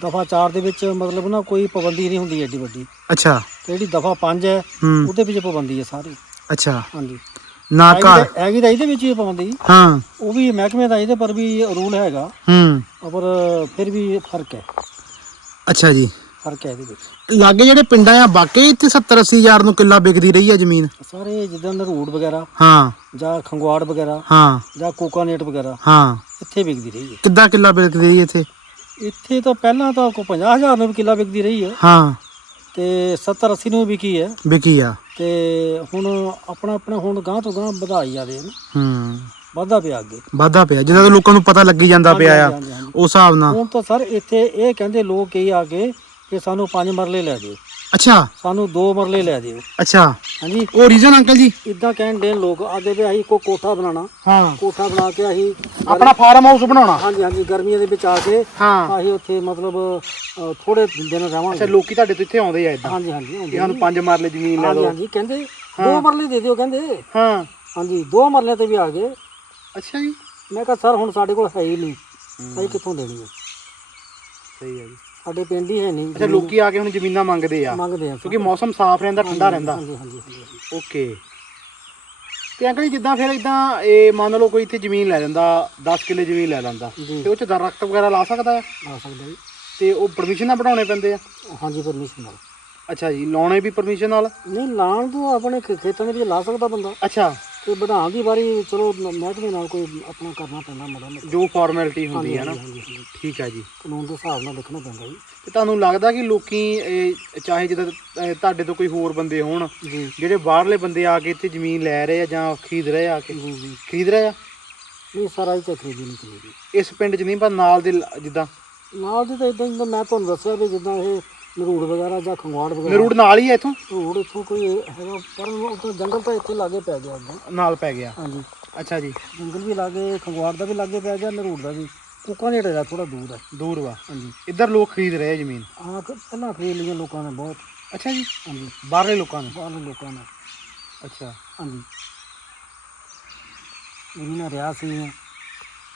Speaker 3: ਦਫਾ 4 ਦੇ ਵਿੱਚ ਮਤਲਬ ਨਾ ਕੋਈ ਪਾਬੰਦੀ ਨਹੀਂ ਹੁੰਦੀ ਏਡੀ ਵੱਡੀ।
Speaker 1: ਅੱਛਾ।
Speaker 3: ਤੇ ਜਿਹੜੀ ਦਫਾ 5 ਹੈ
Speaker 1: ਹੂੰ।
Speaker 3: ਉਹਦੇ ਵਿੱਚ ਪਾਬੰਦੀ ਹੈ ਸਾਰੀ।
Speaker 1: ਅੱਛਾ।
Speaker 3: ਹਾਂਜੀ।
Speaker 1: ਨਾ
Speaker 3: ਹੈਗੀ
Speaker 1: ਘਰ।
Speaker 3: ਤਾਂ- ਹੈਗੀ ਤਾਂ ਇਹਦੇ ਵਿੱਚ ਹੀ ਪਾਬੰਦੀ।
Speaker 1: ਹਾਂ।
Speaker 3: ਉਹ ਵੀ ਮਹਿਕਮੇ ਦਾ ਇਹਦੇ ਪਰ ਵੀ ਰੂਲ ਹੈਗਾ।
Speaker 1: ਹੂੰ।
Speaker 3: ਪਰ ਫਿਰ ਵੀ ਫ਼ਰਕ ਹੈ।
Speaker 1: ਅੱਛਾ ਜੀ।
Speaker 3: ਫ਼ਰਕ ਹੈ ਇਹਦੇ ਵਿੱਚ।
Speaker 1: ਲਾਗੇ ਜਿਹੜੇ ਪਿੰਡਾਂ ਆ ਵਾਕਈ ਇੱਥੇ 70 80 ਹਜ਼ਾਰ ਨੂੰ ਕਿੱਲਾ ਵਿਕਦੀ ਰਹੀ ਆ ਜ਼ਮੀਨ।
Speaker 3: ਸਾਰੇ ਜਿੱਦਾਂ ਨਰੂੜ ਵਗੈਰਾ
Speaker 1: ਹਾਂ।
Speaker 3: ਜਾਂ ਖੰਗਵਾੜ ਵਗੈਰਾ
Speaker 1: ਹਾਂ।
Speaker 3: ਜਾਂ ਕੋਕਾਨੇਟ ਵਗੈਰਾ
Speaker 1: ਹਾਂ।
Speaker 3: ਇੱਥੇ ਵਿਕਦੀ ਰਹੀ ਹੈ।
Speaker 1: ਕਿੱਦਾਂ ਕਿੱਲਾ ਵਿਕਦੀ ਰਹੀ ਇੱਥੇ?
Speaker 3: ਇੱਥੇ ਤਾਂ ਪਹਿਲਾਂ ਤਾਂ ਕੋਈ 50000 ਨੂੰ ਵੀ ਕਿੱਲਾ ਵਿਕਦੀ ਰਹੀ ਹੈ।
Speaker 1: ਹਾਂ।
Speaker 3: ਤੇ 70 80 ਨੂੰ ਵੀ ਵਿਕੀ ਹੈ।
Speaker 1: ਵਿਕੀ ਆ।
Speaker 3: ਤੇ ਹੁਣ ਆਪਣਾ ਆਪਣਾ ਹੁਣ ਗਾਂ ਤੋਂ ਗਾਂ ਵਧਾਈ ਜਾਵੇ ਨਾ
Speaker 1: ਹੂੰ।
Speaker 3: ਵਾਧਾ ਪਿਆ ਅੱਗੇ।
Speaker 1: ਵਾਧਾ ਪਿਆ। ਜਿੱਦਾਂ ਲੋਕਾਂ ਨੂੰ ਪਤਾ ਲੱਗੀ ਜਾਂਦਾ ਪਿਆ ਆ। ਉਸ ਹਿਸਾਬ ਨਾਲ।
Speaker 3: ਹੁਣ ਤਾਂ ਸਰ ਇੱਥੇ ਇਹ ਕਹਿੰਦੇ ਲੋਕ ਕਈ ਆ ਕੇ ਕਿ ਸਾਨੂੰ ਪੰਜ ਮਰਲੇ ਲੈ ਦਿਓ।
Speaker 1: ਅੱਛਾ।
Speaker 3: ਸਾਨੂੰ ਦੋ ਮਰਲੇ ਲੈ ਦਿਓ।
Speaker 1: ਅੱਛਾ।
Speaker 3: ਹਾਂਜੀ।
Speaker 1: ਉਹ ਰੀਜ਼ਨ ਅੰਕਲ ਜੀ?
Speaker 3: ਇਦਾਂ ਕਹਿਣ ਦੇ ਲੋਕ ਆਦੇ ਵੀ ਅਸੀਂ ਕੋ ਕੋਠਾ ਬਣਾਉਣਾ।
Speaker 1: ਹਾਂ।
Speaker 3: ਕੋਠਾ ਬਣਾ ਕੇ ਅਸੀਂ
Speaker 1: ਆਪਣਾ ਫਾਰਮ ਹਾਊਸ ਬਣਾਉਣਾ।
Speaker 3: ਹਾਂਜੀ ਹਾਂਜੀ ਗਰਮੀਆਂ ਦੇ ਵਿੱਚ ਆ ਕੇ
Speaker 1: ਹਾਂ।
Speaker 3: ਅਸੀਂ ਉੱਥੇ ਮਤਲਬ ਅ, ਥੋੜੇ ਦਿਨ
Speaker 1: ਅੱਛਾ
Speaker 3: ਰਵਾਂਗੇ
Speaker 1: ਲੋਕੀ ਤੁਹਾਡੇ ਤੋਂ ਇੱਥੇ ਆਉਂਦੇ ਆ ਇਦਾਂ
Speaker 3: ਹਾਂਜੀ ਹਾਂਜੀ ਹੁੰਦੇ
Speaker 1: ਕਿ ਸਾਨੂੰ ਪੰਜ ਮਰਲੇ ਜ਼ਮੀਨ ਲੈ
Speaker 3: ਹਾਂਜੀ
Speaker 1: ਦਿਓ।
Speaker 3: ਹਾਂਜੀ ਕਹਿੰਦੇ ਦੋ ਮਰਲੇ ਦੇ ਦਿਓ ਕਹਿੰਦੇ।
Speaker 1: ਹਾਂ।
Speaker 3: ਹਾਂਜੀ ਦੋ ਮਰਲੇ ਤੇ ਵੀ ਆ ਗਏ।
Speaker 1: ਅੱਛਾ ਜੀ।
Speaker 3: ਮੈਂ ਕਿਹਾ ਸਰ ਹੁਣ ਸਾਡੇ ਕੋਲ ਹੈ ਹੀ ਨਹੀਂ। ਅਸੀਂ ਕਿੱਥੋਂ ਦੇਣੀ ਹੈ
Speaker 1: ਸਹੀ ਹੈ ਜੀ।
Speaker 3: ਸਾਡੇ ਪਿੰਡ ਹੀ ਹੈ ਨਹੀਂ
Speaker 1: ਅੱਛਾ ਲੋਕੀ ਆ ਕੇ ਹੁਣ ਜ਼ਮੀਨਾਂ ਮੰਗਦੇ ਆ।
Speaker 3: ਮੰਗਦੇ ਆ।
Speaker 1: ਕਿਉਂਕਿ ਮੌਸਮ ਸਾਫ਼ ਰਹਿੰਦਾ ਠੰਡਾ ਰਹਿੰਦਾ।
Speaker 3: ਹਾਂਜੀ ਹਾਂਜੀ ਹਾਂਜੀ
Speaker 1: ਓਕੇ। ਤੇ ਅੰਕਲ ਜੀ ਜਿੱਦਾਂ ਫਿਰ ਇਦਾਂ ਇਹ ਮੰਨ ਲਓ ਕੋਈ ਇੱਥੇ ਜ਼ਮੀਨ ਲੈ ਲੈਂਦਾ 10 ਕਿੱਲੇ ਜ਼ਮੀਨ ਲੈ ਲੈਂਦਾ
Speaker 3: ਜੀ।
Speaker 1: ਤੇ ਉਹ ਚ ਦਰਖਤ ਵਗੈਰਾ ਲਾ ਸਕਦਾ ਹੈ?
Speaker 3: ਆ ਸਕਦਾ ਜੀ।
Speaker 1: ਤੇ ਉਹ ਪਰਮਿਸ਼ਨ ਨਾਲ ਬਣਾਉਣੇ ਪੈਂਦੇ ਆ?
Speaker 3: ਹਾਂਜੀ ਪਰਮਿਸ਼ਨ ਨਾਲ।
Speaker 1: ਅੱਛਾ ਜੀ ਲਾਉਣੇ ਵੀ ਪਰਮਿਸ਼ਨ ਨਾਲ?
Speaker 3: ਨਹੀਂ ਲਾਣ ਤੋਂ ਆਪਣੇ ਖੇ- ਖੇਤਾਂ ਦੇ ਵਿੱਚ ਲਾ ਸਕਦਾ ਬੰਦਾ।
Speaker 1: ਅੱਛਾ।
Speaker 3: ਤੇ ਵਧਾਉਣ ਦੀ ਵਾਰੀ ਚਲੋ ਮ- ਮਹਿਕਮੇ ਨਾਲ ਕੋਈ ਆਪਣਾ ਕਰਨਾ ਪੈਂਦਾ ਮੜਾ ਮੋਟਾ
Speaker 1: ਜੋ ਫਾਰਮੈਲਿਟੀ ਹੁੰਦੀ ਹੈ ਨਾ।
Speaker 3: ਹਾਂਜੀ ਹਾਂਜੀ।
Speaker 1: ਠੀਕ ਹੈ ਜੀ।
Speaker 3: ਕਾਨੂੰਨ ਦੇ ਹਿਸਾਬ ਨਾਲ ਦੇਖਣਾ ਪੈਂਦਾ ਜੀ।
Speaker 1: ਤੇ ਤੁਹਾਨੂੰ ਲੱਗਦਾ ਕਿ ਲੋਕੀ ਇਹ ਚਾਹੇ ਜਿੱਦਾਂ ਅਹ, ਤੁਹਾਡੇ ਤੋਂ ਕੋਈ ਹੋਰ ਬੰਦੇ ਹੋਣ
Speaker 3: ਜੀ।
Speaker 1: ਜਿਹੜੇ ਬਾਹਰਲੇ ਬੰਦੇ ਆ ਕੇ ਇੱਥੇ ਜ਼ਮੀਨ ਲੈ ਰਹੇ ਆ ਜਾਂ ਖਰੀਦ ਰਹੇ ਆ ਕੇ?
Speaker 3: ਜੀ ਜੀ।
Speaker 1: ਖਰੀਦ ਰਹੇ ਆ?
Speaker 3: ਨਹੀਂ ਸਾਰਾ ਹੀ ਤਾਂ ਖਰੀਦੀ ਨਹੀਂ
Speaker 1: ਇਸ ਪਿੰਡ 'ਚ ਨਹੀਂ ਪਰ ਨਾਲ ਦੇ ਲ- ਜਿੱਦਾਂ?
Speaker 3: ਨਾਲ ਦੀ ਤਾਂ ਇਦਾਂ ਜਿੱਦਾਂ ਮੈਂ ਤੁਹਾਨੂੰ ਦੱਸਿਆ ਵੀ ਜਿੱਦਾਂ ਇਹ ਨਰੂੜ ਵਗੈਰਾ ਜਾਂ ਖੰਗਵਾੜ ਵਗੈਰਾ।
Speaker 1: ਨਰੂੜ ਨਾਲ ਹੀ ਆ ਇੱਥੋਂ?
Speaker 3: ਨਰੂੜ ਇੱਥੋਂ ਕੋਈ ਹੈਗਾ ਪਰ ਉਹ ਤਾਂ ਜੰਗਲ ਤਾਂ ਇੱਥੇ ਲਾਗੇ ਪੈ ਗਿਆ ਅੱਗੇ।
Speaker 1: ਨਾਲ ਪੈ ਗਿਆ।
Speaker 3: ਹਾਂਜੀ।
Speaker 1: ਅੱਛਾ ਜੀ।
Speaker 3: ਜੰਗਲ ਵੀ ਲਾਗੇ ਖੰਗਵਾੜ ਦਾ ਵੀ ਲਾਗੇ ਪੈ ਗਿਆ ਨਰੂੜ ਦਾ ਵੀ। ਕੁੱਕਾਂ ਦੇ ਢੇਰਾ ਥੋੜਾ ਦੂਰ ਹੈ
Speaker 1: ਦੂਰ ਵਾ।
Speaker 3: ਹਾਂਜੀ।
Speaker 1: ਇੱਧਰ ਲੋਕ ਖਰੀਦ ਰਹੇ ਆ ਜ਼ਮੀਨ।
Speaker 3: ਕ- ਪਹਿਲਾਂ ਖਰੀਦ ਲਈਆਂ ਲੋਕਾਂ ਨੇ ਬਹੁਤ।
Speaker 1: ਅੱਛਾ ਜੀ।
Speaker 3: ਹਾਂਜੀ।
Speaker 1: ਬਾਹਰਲੇ ਲੋਕਾਂ ਨੇ?
Speaker 3: ਬਾਹਰਲੇ ਲੋਕਾਂ ਨੇ।
Speaker 1: ਅੱਛਾ।
Speaker 3: ਹਾਂਜੀ। ਇਹਨਾਂ ਰਿਆ ਸੀ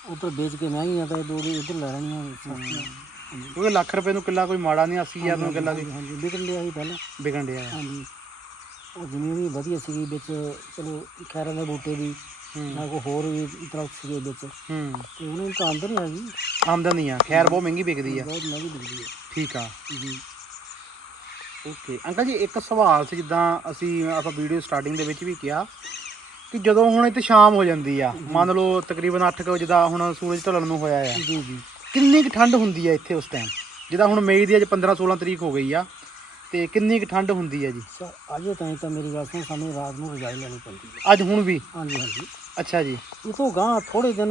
Speaker 3: ਉੱਧਰ ਵੇਚ ਕੇ ਮਹਿੰਗੀਆਂ ਤਾਂ ਦੋ ਦੀ ਇੱਧਰ ਲੈ ਲੈਣੀਆਂ। ਸਸਤੀਆਂ
Speaker 1: ਕਿਉਂਕਿ ਲੱਖ ਰੁਪਏ ਨੂੰ ਕਿੱਲਾ ਕੋਈ ਮਾੜਾ ਨਹੀਂ 80000 ਨੂੰ ਕਿੱਲਾ ਵੀ
Speaker 3: ਹਾਂਜੀ ਵਿਕਣ ਲਿਆ ਸੀ ਪਹਿਲਾਂ।
Speaker 1: ਵਿਕਣ ਡਿਆ। ਆ।
Speaker 3: ਹਾਂਜੀ। ਉਹ ਜ਼ਮੀਨ ਵੀ ਵਧੀਆ ਸੀਗੀ ਵਿੱਚ ਚਲੋ ਖੈਰਾਂ ਦੇ ਬੂਟੇ ਵੀ ਨਾ ਕੋਈ ਹੋਰ ਵੀ ਦਰਖਤ ਸੀਗੇ ਵਿੱਚ।
Speaker 1: ਹੂੰ।
Speaker 3: ਤੇ ਉਹਨਾਂ ਨੂੰ ਤਾਂ ਆਮਦਨ ਹੈ ਜੀ।
Speaker 1: ਆਮਦਨੀ ਆ ਖੈਰ ਬਹੁਤ ਮਹਿੰਗੀ ਵਿਕਦੀ ਆ।
Speaker 3: ਬਹੁਤ ਮਹਿੰਗੀ ਵਿਕਦੀ ਹੈ
Speaker 1: ਠੀਕ ਆ।
Speaker 3: ਜੀ
Speaker 1: ਓਕੇ ਅੰਕਲ ਜੀ ਇੱਕ ਸਵਾਲ ਸੀ ਜਿੱਦਾਂ ਅਸੀਂ ਆਪਾਂ ਵੀਡੀਓ ਸਟਾਰਟਿੰਗ ਦੇ ਵਿੱਚ ਵੀ ਕਿਹਾ ਕਿ ਜਦੋਂ ਹੁਣ ਇੱਥੇ ਸ਼ਾਮ ਹੋ ਜਾਂਦੀ ਆ ਮੰਨ ਲਓ ਤਕਰੀਬਨ 8 ਵਜੇ ਦਾ ਹੁਣ ਸੂਰਜ ਢਲਣ ਨੂੰ ਹੋਇਆ ਆ।
Speaker 3: ਜੀ ਜੀ।
Speaker 1: ਕਿੰਨੀ ਕੁ ਠੰਡ ਹੁੰਦੀ ਆ ਇੱਥੇ ਉਸ ਟਾਈਮ ਜਿੱਦਾਂ ਹੁਣ ਮਈ ਦੀ ਅੱਜ 15 16 ਤਰੀਕ ਹੋ ਗਈ ਆ ਤੇ ਕਿੰਨੀ ਕੁ ਠੰਡ ਹੁੰਦੀ ਆ ਜੀ?
Speaker 3: ਸਰ ਅਜੇ ਤਾਈਂ ਤਾਂ ਮੇਰੀ ਗੱਲ ਸੁਣ ਸਾਨੂੰ ਰਾਤ ਨੂੰ ਰਜਾਈ ਲੈਣੀ ਪੈਂਦੀ ਹੈ।
Speaker 1: ਅੱਜ ਹੁਣ ਵੀ?
Speaker 3: ਹਾਂਜੀ ਹਾਂਜੀ।
Speaker 1: ਅੱਛਾ ਜੀ।
Speaker 3: ਤੋਂ ਗਾਂ ਥੋੜੇ ਦਿਨ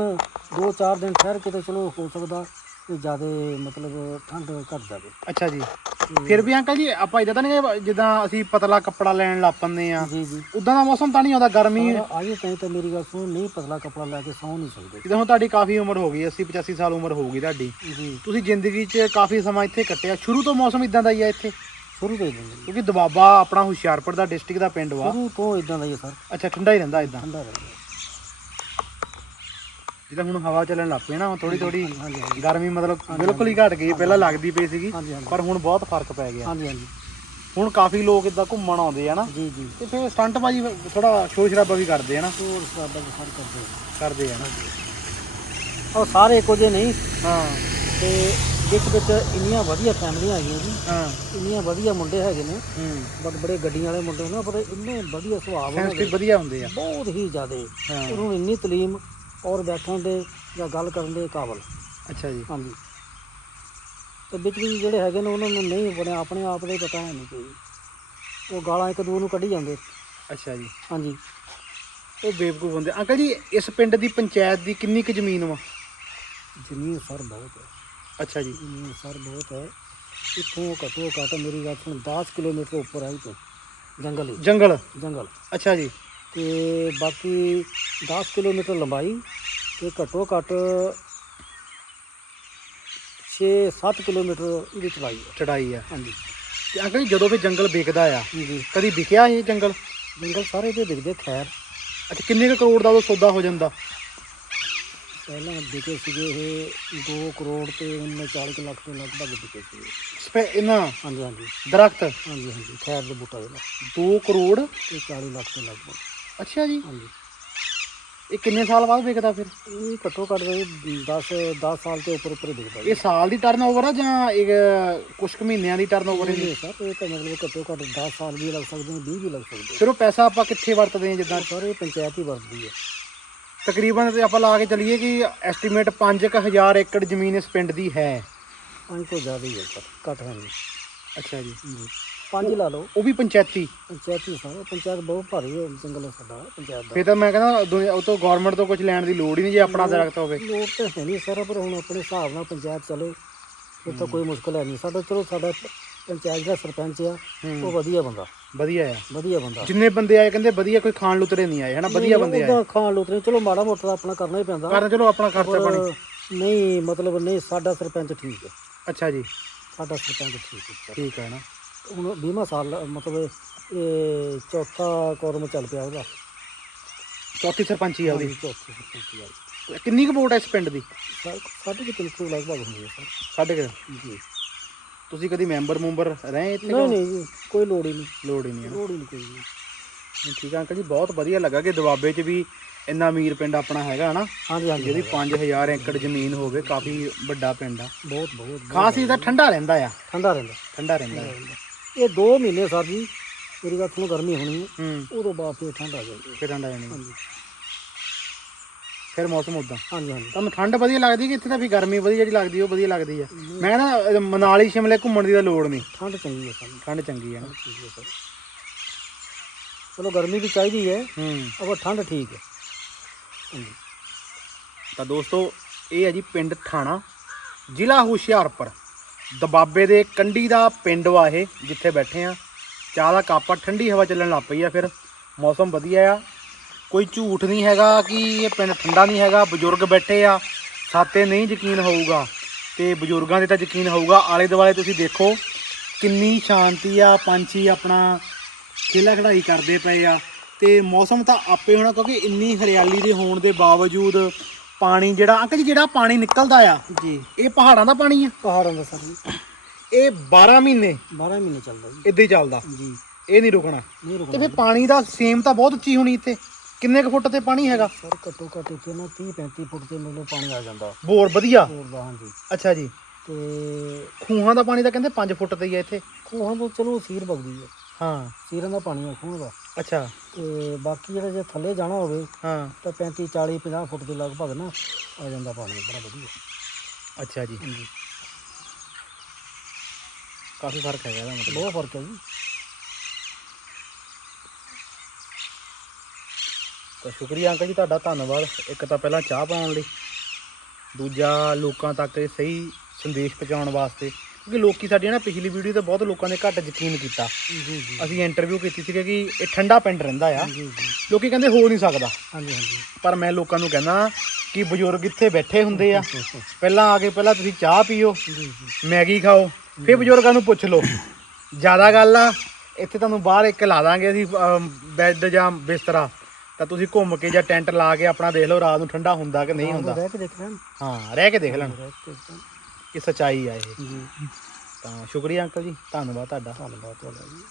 Speaker 3: ਦੋ ਚਾਰ ਦਿਨ ਠਹਿਰ ਕੇ ਤੇ ਚਲੋ ਹੋ ਸਕਦਾ ਕਿ ਜ਼ਿਆਦਾ ਮਤਲਬ ਠੰਡ ਘਟ ਜਾਵੇ।
Speaker 1: ਅੱਛਾ ਜੀ। ਫਿਰ ਵੀ ਅੰਕਲ ਜੀ ਆਪਾਂ ਇਦਾਂ ਤਾਂ ਨਹੀਂ ਜਿੱਦਾਂ ਅਸੀਂ ਪਤਲਾ ਕੱਪੜਾ ਲੈਣ ਲੱਗ ਪੈਂਦੇ ਆ
Speaker 3: ਜੀ ਜੀ।
Speaker 1: ਉਦਾਂ ਦਾ ਮੌਸਮ ਤਾਂ ਨਹੀਂ ਆਉਂਦਾ ਗਰਮੀ।
Speaker 3: ਅਜੇ ਤਾਈਂ ਤਾਂ ਮੇਰੀ ਗੱਲ ਸੁਣ ਨਹੀਂ ਪਤਲਾ ਕੱਪੜਾ ਲੈ ਕੇ ਸੌਂ ਨਹੀਂ ਸਕਦੇ।
Speaker 1: ਜਿੱਦਾਂ ਹੁਣ ਤੁਹਾਡੀ ਕਾਫੀ ਉਮਰ ਹੋ ਗਈ 80 85 ਸਾਲ ਉਮਰ ਹੋਊਗੀ ਤੁਹਾਡੀ।
Speaker 3: ਜੀ।
Speaker 1: ਤੁਸੀਂ ਜ਼ਿੰਦਗੀ 'ਚ ਕਾਫੀ ਸਮਾਂ ਇੱਥੇ ਕੱਟਿਆ। ਸ਼ੁਰੂ ਤੋਂ ਮੌਸਮ ਇਦਾਂ ਦਾ ਹੀ ਆ ਇੱਥੇ?
Speaker 3: ਸ਼ੁਰੂ ਤੋਂ ਇਦਾਂ ਹੀ
Speaker 1: ਕਿਉਂਕਿ ਦਬਾਬਾ ਆਪਣਾ ਹੁਸ਼ਿਆਰਪੁਰ ਦਾ ਡਿਸਟ੍ਰਿਕਟ ਦਾ ਪਿੰਡ ਵਾ।
Speaker 3: ਸ਼ੁਰੂ ਤੋਂ ਇਦਾਂ ਦਾ ਹੀ ਹੈ ਸਰ।
Speaker 1: ਅੱਛਾ ਠੰਡਾ ਹੀ ਰਹਿੰਦਾ ਇਦਾਂ।
Speaker 3: ਠੰਡਾ ਰਹਿੰਦਾ।
Speaker 1: ਜਿੱਦਾਂ ਹੁਣ ਹਵਾ ਚੱਲਣ ਲੱਗ ਪਈ ਨਾ ਥੋੜੀ ਥੋੜੀ
Speaker 3: ਹਾਂਜੀ
Speaker 1: ਗਰਮੀ ਮਤਲਬ ਬਿਲਕੁਲ ਹੀ ਘਟ ਗਈ ਪਹਿਲਾਂ ਲੱਗਦੀ ਪਈ ਸੀਗੀ ਪਰ ਹੁਣ ਬਹੁਤ ਫ਼ਰਕ ਪੈ ਗਿਆ।
Speaker 3: ਹਾਂਜੀ ਹਾਂਜੀ।
Speaker 1: ਹੁਣ ਕਾਫੀ ਲੋਕ ਇਦਾਂ ਘੁੰਮਣ ਆਉਂਦੇ ਆ ਨਾ
Speaker 3: ਜੀ ਜੀ।
Speaker 1: ਤੇ ਫਿਰ ਸਟੰਟ ਬਾਜੀ ਥੋੜਾ ਸ਼ੋਰ ਸ਼ਰਾਬਾ ਵੀ ਕਰਦੇ ਆ ਨਾ।
Speaker 3: ਹੋਰ ਸਾਡਾ ਵੀ ਸਰ ਕਰਦੇ।
Speaker 1: ਕਰਦੇ ਆ ਨਾ।
Speaker 3: ਉਹ ਸਾਰੇ ਇੱਕੋ ਜਿਹੇ ਨਹੀਂ।
Speaker 1: ਹਾਂ।
Speaker 3: ਤੇ ਇੱਕ ਵਿੱਚ ਇੰਨੀਆਂ ਵਧੀਆ ਫੈਮਲੀਆਂ ਹੈਗੀਆਂ ਜੀ।
Speaker 1: ਹਾਂ।
Speaker 3: ਇੰਨੀਆਂ ਵਧੀਆ ਮੁੰਡੇ ਹੈਗੇ ਨੇ।
Speaker 1: ਹੂੰ।
Speaker 3: ਬੜੇ ਬੜੇ ਗੱਡੀਆਂ ਵਾਲੇ ਮੁੰਡੇ ਨੇ ਪਰ ਇੰਨੇ ਵਧੀਆ ਸੁਭਾਅ ਉਹਨਾਂ ਦੇ।
Speaker 1: ਵਧੀਆ ਹੁੰਦੇ ਆ।
Speaker 3: ਬਹੁਤ ਹੀ ਜ਼ਿਆਦੇ। ਉਹਨਾਂ ਨੂੰ ਇੰਨੀ ਤਲੀਮ ਔਰ ਬੈਠਣ ਦੇ ਜਾਂ ਗੱਲ ਕਰਨ ਦੇ ਕਾਬਲ।
Speaker 1: ਅੱਛਾ ਜੀ।
Speaker 3: ਹਾਂਜੀ। ਤੇ ਵਿੱਚ ਵੀ ਜਿਹੜੇ ਹੈਗੇ ਨੇ ਉਹਨਾਂ ਨੂੰ ਨਹੀਂ ਬਣਿਆ ਆਪਣੇ ਆਪ ਦਾ ਹੀ ਪਤਾ ਹੈ ਨਹੀਂ ਕੋਈ ਉਹ ਗਾਲਾਂ ਇੱਕ ਦੂਰ ਨੂੰ ਕੱਢੀ ਜਾਂਦੇ।
Speaker 1: ਅੱਛਾ ਜੀ।
Speaker 3: ਹਾਂਜੀ।
Speaker 1: ਉਹ ਬੇਵਕੂਫ ਹੁੰਦੇ ਅੰਕਲ ਜੀ ਇਸ ਪਿੰਡ ਦੀ ਪੰਚਾਇਤ ਦੀ ਕਿੰਨੀ ਕੁ ਜ਼ਮੀਨ ਵਾ?
Speaker 3: ਜ਼ਮੀਨ ਸਰ ਬਹੁਤ ਹੈ।
Speaker 1: ਅੱਛਾ ਜੀ।
Speaker 3: ਜ਼ਮੀਨ ਸਰ ਬਹੁਤ ਹੈ। ਇੱਥੋਂ ਘੱਟੋ ਘੱਟ ਮੇਰੀ ਗੱਲ ਸੁਣ 10 ਕਿਲੋਮੀਟਰ ਉੱਪਰ ਹੈ ਤੋਂ। ਜੰਗਲ
Speaker 1: ਜੰਗਲ?
Speaker 3: ਜੰਗਲ।
Speaker 1: ਅੱਛਾ ਜੀ।
Speaker 3: ਤੇ ਬਾਕੀ 10 ਕਿਲੋਮੀਟਰ ਲੰਬਾਈ ਤੇ ਘੱਟੋ ਘੱਟ 6-7 ਕਿਲੋਮੀਟਰ ਇਹਦੀ ਚਲਾਈ ਹੈ।
Speaker 1: ਚੜਾਈ ਆ
Speaker 3: ਹਾਂਜੀ।
Speaker 1: ਤੇ ਅੰਕਲ ਜੀ ਜਦੋਂ ਵੀ ਜੰਗਲ ਵਿਕਦਾ ਆ
Speaker 3: ਜੀ
Speaker 1: ਕਦੀ ਵਿਕਿਆ ਇਹ ਜੰਗਲ?
Speaker 3: ਜੰਗਲ ਸਾਰੇ ਤੇ ਦਿਖਦੇ ਖੈਰ।
Speaker 1: ਅੱਛਾ ਕਿੰਨੇ ਕੁ ਕਰੋੜ ਦਾ ਉਹ ਸੌਦਾ ਹੋ ਜਾਂਦਾ?
Speaker 3: ਪਹਿਲਾਂ ਵਿਕੇ ਸੀਗੇ ਇਹ 2 ਕਰੋੜ ਤੇ 39 ਲੱਖ ਦੇ ਲਗਭਗ ਵਿਕੇ ਸੀਗੇ।
Speaker 1: ਸਪੈ ਇਹਨਾਂ?
Speaker 3: ਹਾਂਜੀ ਹਾਂਜੀ।
Speaker 1: ਦਰਖਤ?
Speaker 3: ਹਾਂਜੀ ਹਾਂਜੀ। ਖੈਰ ਦੇ ਬੂਟਾ ਜਿਹੜਾ।
Speaker 1: 2 ਕਰੋੜ?
Speaker 3: ਇਹ 40 ਲੱਖ ਦੇ ਲਗਭਗ।
Speaker 1: ਅੱਛਾ ਜੀ।
Speaker 3: ਹਾਂਜੀ।
Speaker 1: ਇਹ ਕਿੰਨੇ ਸਾਲ ਬਾਅਦ ਵਿਕਦਾ ਫਿਰ?
Speaker 3: ਇਹ ਘੱਟੋ ਘੱਟ 10 10 ਸਾਲ ਤੇ ਉੱਪਰ ਉੱਪਰ ਦਿਖਦਾ
Speaker 1: ਇਹ ਸਾਲ ਦੀ ਟਰਨਓਵਰ ਆ ਜਾਂ ਇਹ ਕੁਝ ਕੁ ਮਹੀਨਿਆਂ ਦੀ ਟਰਨਓਵਰ ਹੈ
Speaker 3: ਨਹੀਂ ਸਰ ਇਹ ਤਾਂ ਮਤਲਬ ਘੱਟੋ ਘੱਟ 10 ਸਾਲ ਵੀ ਲੱਗ ਸਕਦੇ ਨੇ 20 ਵੀ ਲੱਗ ਸਕਦੇ
Speaker 1: ਫਿਰ ਉਹ ਪੈਸਾ ਆਪਾਂ ਕਿੱਥੇ ਵਰਤਦੇ ਹਾਂ ਜਿੱਦਾਂ?
Speaker 3: ਸਰ ਇਹ ਪੰਚਾਇਤ ਹੀ ਵਰਤਦੀ ਹੈ।
Speaker 1: ਤਕਰੀਬਨ ਤੇ ਆਪਾਂ ਲਾ ਕੇ ਚੱਲੀਏ ਕਿ ਐਸਟੀਮੇਟ 5000 ਏਕੜ ਜ਼ਮੀਨ ਇਸ ਪਿੰਡ ਦੀ ਹੈ।
Speaker 3: ਪੰਜ ਤੋਂ ਜ਼ਿਆਦਾ ਹੀ ਹੈ ਸਰ ਘੱਟ ਹੈ ਨਹੀਂ।
Speaker 1: ਅੱਛਾ ਜੀ।
Speaker 3: ਜੀ ਪੰਜ ਲਾ ਲਓ।
Speaker 1: ਉਹ ਵੀ ਪੰਚਾਇਤੀ?
Speaker 3: ਪੰਚਾਇਤੀ ਸਾਰਾ ਪੰਚਾਇਤ ਬਹੁਤ ਭਾਰੀ ਹੈ ਜੰਗਲ ਹੈ ਸਾਡਾ ਪੰਚਾਇਤ ਦਾ।
Speaker 1: ਫੇਰ ਤਾਂ ਮੈਂ ਕਹਿੰਦਾ ਦੁਨੀਆ ਉਹ ਤੋਂ ਗਵਰਨਮੈਂਟ ਤੋਂ ਕੁਝ ਲੈਣ ਦੀ ਲੋੜ ਹੀ ਨਹੀਂ ਜੇ ਆਪਣਾ ਦਰਖਤ ਹੋਵੇ।
Speaker 3: ਲੋੜ ਤਾਂ ਹੈ ਨਹੀਂ ਸਾਰਾ ਪਰ ਹੁਣ ਆਪਣੇ ਹਿਸਾਬ ਨਾਲ ਪੰਚਾਇਤ ਚਲੇ ਤਾਂ ਕੋਈ ਮੁਸ਼ਕਲ ਹੈ ਨਹੀਂ। ਸਾਡਾ ਚਲੋ ਸਾਡਾ ਪੰਚਾਇਤ ਦਾ ਸਰਪੰਚ ਆ ਉਹ ਵਧੀਆ ਬੰਦਾ।
Speaker 1: ਵਧੀਆ ਆ।
Speaker 3: ਵਧੀਆ ਬੰਦਾ।
Speaker 1: ਜਿੰਨੇ ਬੰਦੇ ਆਏ ਕਹਿੰਦੇ ਵਧੀਆ ਕੋਈ ਖਾਣ ਲੁਤਰੇ ਨਹੀਂ ਆਏ ਹਨਾ? ਵਧੀਆ ਬੰਦੇ ਆਏ।
Speaker 3: ਉਹਦਾ ਖਾਣ ਲੋਤਰੇ ਚਲੋ ਮਾੜਾ ਮੋਟਾ ਤਾਂ ਆਪਣਾ ਕਰਨਾ ਹੀ ਪੈਂਦਾ।
Speaker 1: ਕਰਨ ਚਲੋ ਆਪਣਾ ਖਰਚਾ ਪਾਣੀ।
Speaker 3: ਨਹੀਂ ਮਤਲਬ ਨਹੀਂ ਸਾਡਾ ਸਰਪੰਚ ਠੀਕ ਹੈ।
Speaker 1: ਅੱਛਾ ਜੀ।
Speaker 3: ਸਾਡਾ ਸਰਪੰਚ ਠੀਕ ਹੈ।
Speaker 1: ਠੀਕ ਹੈ ਨਾ।
Speaker 3: ਹੁਣ 20ਵਾਂ ਸਾਲ ਮਤਲਬ ਇਹ ਚੌਥਾ ਕੌਰਮ ਚੱਲ ਪਿਆ ਉਹਦਾ।
Speaker 1: ਚੌਥੀ ਸਰਪੰਚੀ ਆ ਉਹਦੀ।
Speaker 3: ਚੌਥੀ ਸਰਪੰਚੀ ਆ
Speaker 1: ਕਿੰਨੀ ਕੁ ਵੋਟ ਹੈ ਇਸ ਪਿੰਡ ਦੀ?
Speaker 3: ਸਾ- ਸਾਢੇ ਕੁ ਤਿੰਨ ਸੌ ਲਗਭਗ ਹੁੰਦੀ ਹੈ ਸਰ।
Speaker 1: ਸਾਡੇ ਕਿ
Speaker 3: ਜੀ।
Speaker 1: ਤੁਸੀਂ ਕਦੀ ਮੈਂਬਰ ਮੁੰਬਰ ਰਹੇ ਇੱਥੇ
Speaker 3: ਨਹੀਂ ਨਹੀਂ ਜੀ ਕੋਈ ਲੋੜ ਹੀ ਨਹੀਂ।
Speaker 1: ਲੋੜ ਹੀ ਨਹੀਂ
Speaker 3: ਲੋੜ ਹੀ ਨਹੀਂ ਕੋਈ ਵੀ।
Speaker 1: ਨਾ। ਠੀਕ ਆ ਅੰਕਲ ਜੀ ਬਹੁਤ ਵਧੀਆ ਲੱਗਾ ਕਿ ਦੁਆਬੇ 'ਚ ਵੀ ਇੰਨਾ ਅਮੀਰ ਪਿੰਡ ਆਪਣਾ ਹੈਗਾ ਹਨਾ?
Speaker 3: ਹਾਂਜੀ ਹਾਂਜੀ
Speaker 1: ਜਿਹਦੀ 5000 ਏਕੜ ਜ਼ਮੀਨ ਹੋਵੇ ਕਾਫੀ ਵੱਡਾ ਪਿੰਡ ਆ।
Speaker 3: ਬਹੁਤ ਬਹੁਤ
Speaker 1: ਖਾਸ ਇਹਦਾ ਠੰਡਾ ਰਹਿੰਦਾ ਆ।
Speaker 3: ਠੰਡਾ ਰਹਿੰਦਾ।
Speaker 1: ਠੰਡਾ ਰਹਿੰਦਾ।
Speaker 3: ਇਹ 2 ਮਹੀਨੇ ਸਰ ਜੀ ਮੇਰੀ ਗੱਲ ਤੁਹਾਨੂੰ ਗਰਮੀ ਹੋਣੀ ਹੈ।
Speaker 1: ਹੂੰ।
Speaker 3: ਉਦੋਂ ਬਾਅਦ ਫਿਰ ਠੰਡ ਆ ਜਾਂਦੀ ਹੈ
Speaker 1: ਫਿਰ ਠੰਡਾ ਰਹਿੰਦਾ
Speaker 3: ਹਾਂਜੀ।
Speaker 1: ਫਿਰ ਮੌਸਮ ਉਦਾਂ।
Speaker 3: ਹਾਂਜੀ ਹਾਂਜੀ।
Speaker 1: ਤੁਹਾਨੂੰ ਠੰਡ ਵਧੀਆ ਲੱਗਦੀ ਕਿ ਇੱਥੇ ਤਾਂ ਵੀ ਗਰਮੀ ਵਧੀਆ ਜਿਹੜੀ ਲੱਗਦੀ ਉਹ ਵਧੀਆ ਲੱਗਦੀ ਆ। ਮੈਂ ਨਾ ਮਨਾਲੀ ਸ਼ਿਮਲੇ ਘੁੰਮਣ ਦੀ ਤਾਂ ਲੋੜ ਨਹੀਂ।
Speaker 3: ਠੰਡ ਚੰਗੀ ਹੈ ਸਾਨੂੰ
Speaker 1: ਠੰਡ ਚੰਗੀ ਆ ਨਾ।
Speaker 3: ਠੀਕ ਹੈ ਸਰ। ਚਲੋ ਗਰਮੀ ਵੀ ਚਾਹੀਦੀ ਹੈ।
Speaker 1: ਹੂੰ।
Speaker 3: ਅਗਰ ਠੰਡ ਠੀਕ ਹੈ। ਹਾਂਜੀ।
Speaker 1: ਤਾਂ ਦੋਸਤੋ ਇਹ ਹੈ ਜੀ ਪਿੰਡ ਥਾਣਾ ਜ਼ਿਲ੍ਹਾ ਹੁਸ਼ਿਆਰਪੁਰ। ਦਬਾਬੇ ਦੇ ਕੰਢੀ ਦਾ ਪਿੰਡ ਵਾ ਇਹ, ਜਿੱਥੇ ਬੈਠੇ ਆ। ਚਾਹ ਦਾ ਕੱਪ ਆ, ਠੰਡੀ ਹਵਾ ਚੱਲਣ ਲੱਗ ਪਈ ਆ ਫਿਰ। ਮੌਸਮ ਵਧੀਆ ਆ। ਕੋਈ ਝੂਠ ਨਹੀਂ ਹੈਗਾ ਕਿ ਇਹ ਪਿੰਡ ਠੰਡਾ ਨਹੀਂ ਹੈਗਾ। ਬਜ਼ੁਰਗ ਬੈਠੇ ਆ। ਸਾਤੇ ਨਹੀਂ ਯਕੀਨ ਹੋਊਗਾ। ਤੇ ਬਜ਼ੁਰਗਾਂ ਦੇ ਤਾਂ ਯਕੀਨ ਹੋਊਗਾ। ਆਲੇ ਦੁਆਲੇ ਤੁਸੀਂ ਦੇਖੋ, ਕਿੰਨੀ ਸ਼ਾਂਤੀ ਆ। ਪੰਛੀ ਆਪਣਾ ਖੇਲਾ ਖੜਾਈ ਕਰਦੇ ਪਏ ਆ। ਤੇ ਮੌਸਮ ਤਾਂ ਆਪੇ ਹੋਣਾ, ਕਿਉਂਕਿ ਇੰਨੀ ਹਰਿਆਲੀ ਦੇ ਹੋਣ ਦੇ ਬਾਵਜੂਦ ਪਾਣੀ ਜਿਹੜਾ ਅੰਕਲ ਜੀ ਜਿਹੜਾ ਪਾਣੀ ਨਿਕਲਦਾ ਆ
Speaker 3: ਜੀ।
Speaker 1: ਇਹ ਪਹਾੜਾਂ ਦਾ ਪਾਣੀ ਆ?
Speaker 3: ਪਹਾੜਾਂ ਦਾ ਸਰ। ਜੀ
Speaker 1: ਇਹ 12 ਮਹੀਨੇ।
Speaker 3: 12 ਮਹੀਨੇ ਚੱਲਦਾ ਜੀ।
Speaker 1: ਇੱਦਾਂ ਹੀ ਚੱਲਦਾ।
Speaker 3: ਜੀ।
Speaker 1: ਇਹ ਨਹੀਂ ਰੁਕਣਾ।
Speaker 3: ਨਹੀਂ
Speaker 1: ਤੇ ਫਿਰ ਪਾਣੀ ਦਾ ਸੇਮ ਤਾਂ ਬਹੁਤ ਉੱਚੀ ਹੋਣੀ ਇੱਥੇ। ਕਿੰਨੇ ਕੁ ਫੁੱਟ ਤੇ ਪਾਣੀ ਹੈਗਾ?
Speaker 3: ਸਰ ਘੱਟੋ ਘੱਟ ਇੱਥੇ ਨਾ 30 35 ਫੁੱਟ ਤੇ ਮਤਲਬ ਪਾਣੀ ਆ ਜਾਂਦਾ।
Speaker 1: ਬੋਰ ਵਧੀਆ।
Speaker 3: ਹੋਰ ਦਾ ਹਾਂਜੀ।
Speaker 1: ਅੱਛਾ ਜੀ।
Speaker 3: ਤੇ
Speaker 1: ਖੂਹਾਂ ਦਾ ਪਾਣੀ ਤਾਂ ਕਹਿੰਦੇ 5 ਫੁੱਟ ਤੇ ਹੀ ਆ ਇੱਥੇ।
Speaker 3: ਖੂਹਾਂ ਤੋਂ ਚਲੋ ਸੀਰ ਵਗਦੀ ਹੈ।
Speaker 1: ਹਾਂ।
Speaker 3: ਸੀਰਾਂ ਦਾ ਪਾਣੀ ਆ ਖੂਹਾਂ ਦਾ।
Speaker 1: ਅੱਛਾ।
Speaker 3: ਤੇ ਬਾਕੀ ਜਿਹੜਾ ਜੇ ਥੱਲੇ ਜਾਣਾ ਹੋਵੇ
Speaker 1: ਹਾਂ।
Speaker 3: ਤਾਂ 35 40 50 ਫੁੱਟ ਦੇ ਲਗਭਗ ਨਾ ਆ ਜਾਂਦਾ ਪਾਣੀ ਬੜਾ ਵਧੀਆ।
Speaker 1: ਅੱਛਾ ਜੀ।
Speaker 3: ਹਾਂਜੀ।
Speaker 1: ਕਾਫੀ ਫ਼ਰਕ ਹੈਗਾ ਇਹਦਾ ਮਤਲਬ।
Speaker 3: ਬਹੁਤ ਫ਼ਰਕ ਹੈ ਜੀ।
Speaker 1: ਤਾਂ ਸ਼ੁਕਰੀਆ ਅੰਕਲ ਜੀ ਤੁਹਾਡਾ ਧੰਨਵਾਦ। ਇੱਕ ਤਾਂ ਪਹਿਲਾਂ ਚਾਹ ਪਾਉਣ ਲਈ। ਦੂਜਾ ਲੋਕਾਂ ਤੱਕ ਇਹ ਸਹੀ ਸੰਦੇਸ਼ ਪਹੁੰਚਾਉਣ ਵਾਸਤੇ। ਕਿਉਂਕਿ ਲੋਕੀ ਸਾਡੀ ਨਾ ਪਿਛਲੀ ਵੀਡੀਓ ਤੇ ਬਹੁਤ ਲੋਕਾਂ ਨੇ ਘੱਟ ਯਕੀਨ ਕੀਤਾ।
Speaker 3: ਜੀ ਜੀ।
Speaker 1: ਅਸੀਂ ਇੰਟਰਵਿਊ ਕੀਤੀ ਸੀ ਕਿ ਇਹ ਠੰਡਾ ਪਿੰਡ ਰਹਿੰਦਾ ਆ।
Speaker 3: ਜੀ ਜੀ
Speaker 1: ਲੋਕੀ ਕਹਿੰਦੇ ਹੋ ਨਹੀਂ ਸਕਦਾ।
Speaker 3: ਹਾਂਜੀ ਹਾਂਜੀ।
Speaker 1: ਪਰ ਮੈਂ ਲੋਕਾਂ ਨੂੰ ਕਹਿੰਦਾ ਕਿ ਬਜ਼ੁਰਗ ਇੱਥੇ ਬੈਠੇ ਹੁੰਦੇ ਆ। ਪਹਿਲਾਂ ਆ ਕੇ ਪਹਿਲਾਂ ਤੁਸੀਂ ਚਾਹ ਪੀਓ ਮੈਗੀ ਖਾਓ ਫਿਰ ਬਜ਼ੁਰਗਾਂ ਨੂੰ ਪੁੱਛ ਲਓ। ਜ਼ਿਆਦਾ ਗੱਲ ਆ ਇੱਥੇ ਤੁਹਾਨੂੰ ਬਾਹਰ ਇੱਕ ਲਾ ਦਾਂਗੇ ਅਸੀਂ ਬੈੱਡ ਜਾਂ ਬਿਸਤਰਾ। ਤਾਂ ਤੁਸੀਂ ਘੁੰਮ ਕੇ ਜਾਂ ਟੈਂਟ ਲਾ ਕੇ ਆਪਣਾ ਦੇਖ ਲਓ ਰਾਤ ਨੂੰ ਠੰਡਾ ਹੁੰਦਾ ਕਿ ਨਹੀਂ ਹੁੰਦਾ।
Speaker 3: ਰਹਿ ਕੇ ਦੇਖ ਲੈਣ।
Speaker 1: ਹਾਂ
Speaker 3: ਰਹਿ ਕੇ ਦੇਖ ਲੈਣ।
Speaker 1: ਕਿ ਸਚਾਈ ਆ ਇਹ।
Speaker 3: ਜੀ।
Speaker 1: ਤਾਂ ਸ਼ੁਕਰੀਆ ਅੰਕਲ ਜੀ। ਧੰਨਵਾਦ ਤੁਹਾਡਾ।
Speaker 3: ਧੰਨਵਾਦ ਤੁਹਾਡਾ ਜੀ।